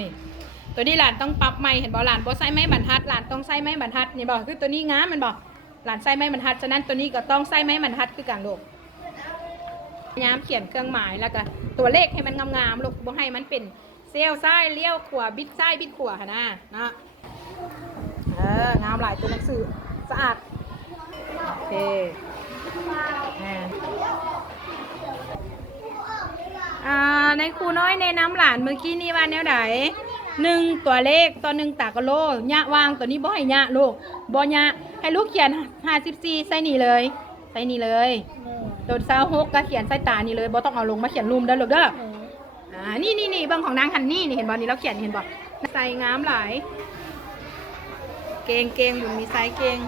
นี่ตัวนี้หลานต้องปรับใหม่เห็นบอกหลานบ่ใส่ไม้บรรทัดหลานต้องใส่ไม้บรรทัดนี่บอกคือตัวนี้งามมันบอกหลานใส่ไม้บรรทัดฉะนั้นตัวนี้ก็ต้องใส่ไม้บรรทัดคือกันลูกย้ำเขียนเครื่องหมายแล้วก็ตัวเลขให้มันงามๆลูกบ่ให้มันเป็นเซลซ้ายเลี้ยวขวาบิดซ้ายบิดขวาค่ะนะงามหลายตัวหนังสือสะอาดโอเคในครูน้อยในน้ำหลานเมื่อกี้นี่ว่าแนวไหน1ตัวเลขตัว1ตากะโลยะวางตัวนี้บ่ให้ยะลูกบ่ยะให้ลูกเขียน54ใส่นี่เลยใส่นี่เลยตัว26ก็เขียนใส่ตานี่เลยบ่ต้องเอาลงมาเขียนรุมเด้อลูกเด้อนี่เบิ่งของนางหันนี่เห็นบ่นี่เราเขียนเห็นบ่ใส่งามหลายเก่งบุญมีไซส์เก่ง